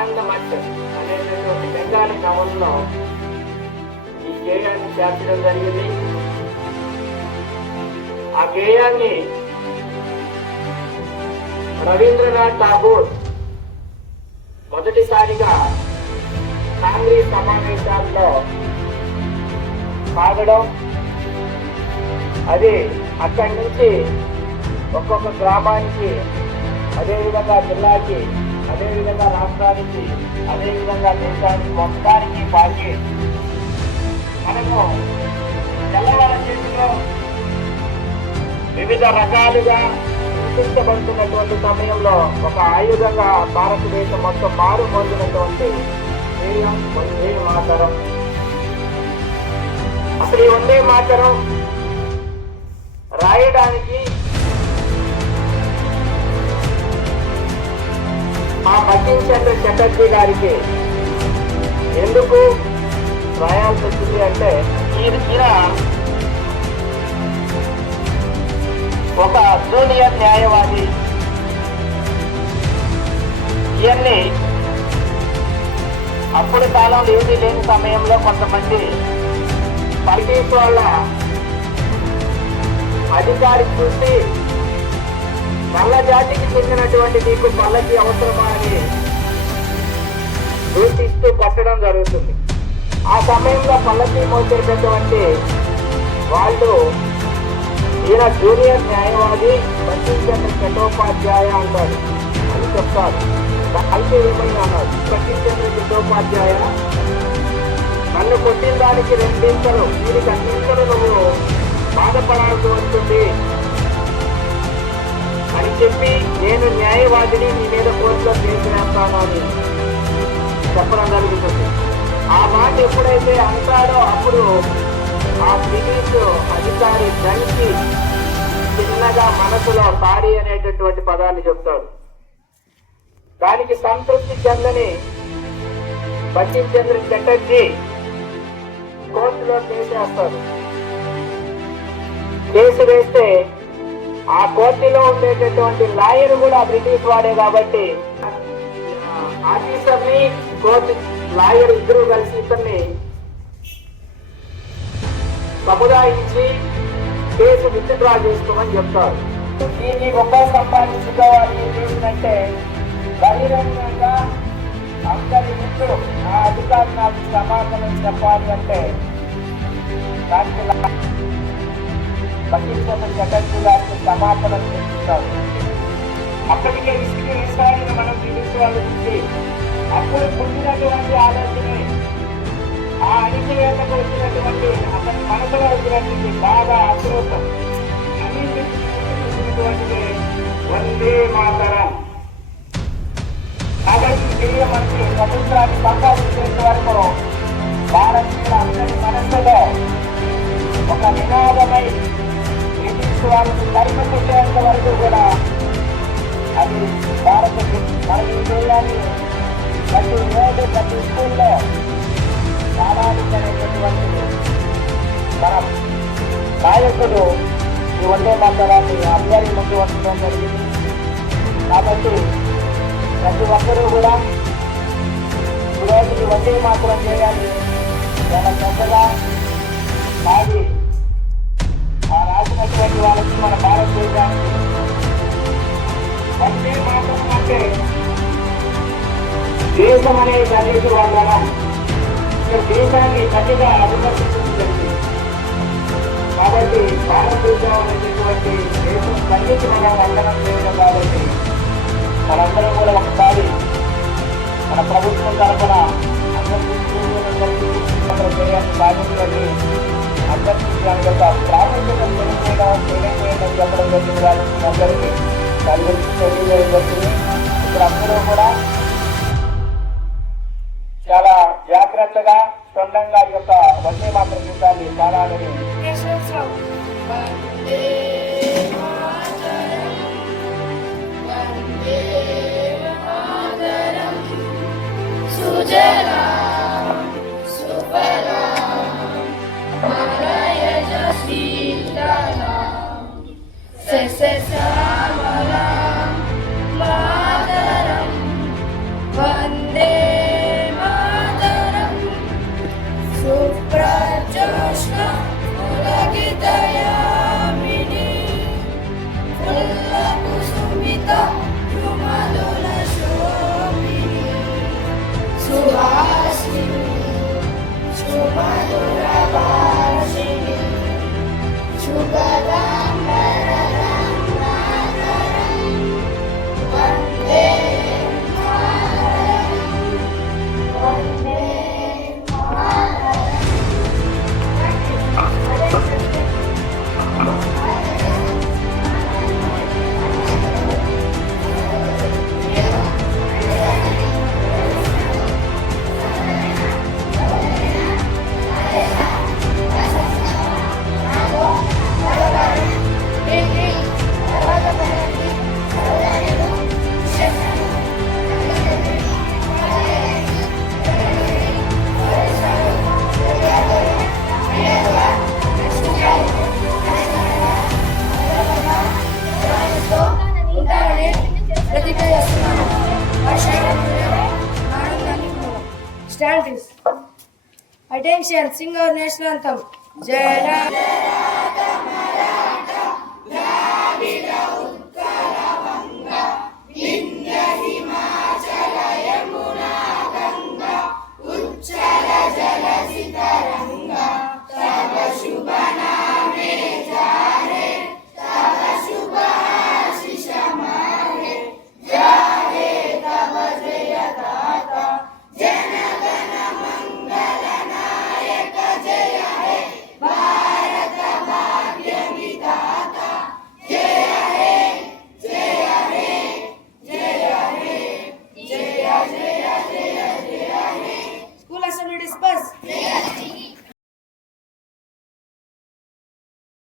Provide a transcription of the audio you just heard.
ఆనందమట్ అనేటటువంటి బెంగాలీ నవల్లో ఈ గేయాన్ని చేర్చడం జరిగింది. ఆ గేయాన్ని రవీంద్రనాథ్ ఠాగూర్ మొదటిసారిగా కాంగ్రెస్ సమావేశాల్లో పాడడం, అది అక్కడి నుంచి ఒక్కొక్క గ్రామానికి, అదేవిధంగా జిల్లాకి, అదేవిధంగా రాష్ట్రానికి, అదేవిధంగా దేశానికి మొత్తానికి పాకి మనము తెల్లవాళ్ళ చేతిలో వివిధ రకాలుగా హింసించబడుతున్నటువంటి సమయంలో ఒక ఆయుధంగా భారతదేశం మొత్తం మారు పొందినటువంటి వందే మాతరం. అసలు ఈ వందే మాతరం రాయడానికి ఆ బంకిం చంద్ర చటర్జీ గారికి ఎందుకు రాయాల్సి వచ్చింది అంటే, ఈయన ఒక జూనియర్ న్యాయవాది. ఇవన్నీ అప్పుడు కాలంలో ఏమీ లేని సమయంలో కొంతమంది బ్రిటిష్ వాళ్ళ అధికారి చూసి నల్ల జాతికి చెందినటువంటి నీకు పల్లకి అవసరమా అని దూషిస్తూ కొట్టడం జరుగుతుంది. ఆ సమయంలో పల్లకి మోసేటటువంటి వాళ్ళు ఈయన జూనియర్ న్యాయవాది బంకిం చంద్ర చటోపాధ్యాయ అంటారు అని చెప్తారు. అయితే ఏమైనా అన్నారు, బంకిం చంద్ర చటోపాధ్యాయ నన్ను కొట్టిన దానికి 2 ఇంతలు, దీనికి 2 ఇంతలు నువ్వు బాధపడాల్సి వస్తుంది అని చెప్పి, నేను న్యాయవాదిని, నీ మీద కోర్టులో కేసు వేస్తాను అని చెప్పడం జరుగుతుంది. ఆ మాట ఎప్పుడైతే అంటాడో అప్పుడు ఆ బ్రిటిష్ అధికారి దంచి చిన్నగా మనసులో సారీ అనేటటువంటి పదాన్ని చెప్తాడు. దానికి సంతృప్తి చెందని బంకిం చంద్ర చటర్జీ కోర్టులో కేసు వేస్తాడు. కేసు వేస్తే ఆ కోర్టులో ఉండేటటువంటి లాయర్ కూడా బ్రిటిష్ వాడే కాబట్టి ఆఫీసర్ని, కోర్టు లాయర్ ఇద్దరు కలిసి ఇతన్ని సముదాయించి కేసు విత్డ్రా చేసుకోమని చెప్తారు. దీన్ని గొప్ప సంపాదించుకోవాలి ఏం చేసిందంటే, బహిరంగంగా అందరి ముందు ఆ అధికారి నాకు సమాధానం చెప్పాలి అంటే దానికి బంకిం చంద్ర చటర్జీ గారికి సమాధానం చేస్తారు. అప్పటికే ఇసుక వేసారిని మనం బ్రిటిష్ వాళ్ళు చూసి అప్పుడు పుట్టినటువంటి ఆలోచనే ఆ అణిచివేతకు వచ్చినటువంటి అతని మనసులో వచ్చినటువంటి బాగా అద్భుతం అన్నింటికి వందే మాతరం. కాబట్టి ఢిల్లీ మంత్రి స్వతంత్రాన్ని సంపాదించేంత వరకు భారతీయుల అందరి మనస్సులో ఒక నినాదమై బ్రిటిష్ వారికి తరిమి కొట్టేంత వరకు కూడా అది మన ఈ దేశాన్ని ప్రతి రోజు ప్రతి స్కూల్లో సాధించనేటటువంటి మన నాయకుడు ఈ వందే మాతరాన్ని అందరి ముందు వచ్చడం జరిగింది. కాబట్టి ప్రతి ఒక్కరూ కూడా ఈరోజు ఈ వందే మాతరం చేయాలి. చాలా పెద్దగా మాది ఆ రాసినటువంటి వాళ్ళకి మన భారతదేశానికి వందే మాతరం అంటే దేశం అనే కలిసి వాళ్ళం దేశాన్ని గట్టిగా అభివర్తించడం జరిగింది. కాబట్టి భారతదేశం అనేటువంటి దేశం కలిసి మనం వందనం చేయడం కాబట్టి మనందరం కూడా ఒకసారి మన ప్రభుత్వం తరఫున అందరికీ చేయాలని బాధ్యతని అందరికీ దాని యొక్క ప్రాముఖ్యతను తెలియజేయడం చెప్పడం జరిగింది. వాళ్ళకి అందరికీ దాని గురించి తెలియజేయడం జరిగింది. ఇప్పుడు అందరూ కూడా చాలా జాగ్రత్తగా క్షుణ్ణంగా ఈ యొక్క వందే మాతరం గీతాన్ని పాడాలని వందే మాతరం సువాసిని సుమధుర భాషిణి సుగదాం వరదాం మాతరం Vande Mataram Vande Mataram. Stand please. Attention, sing our national anthem. Jai Ram.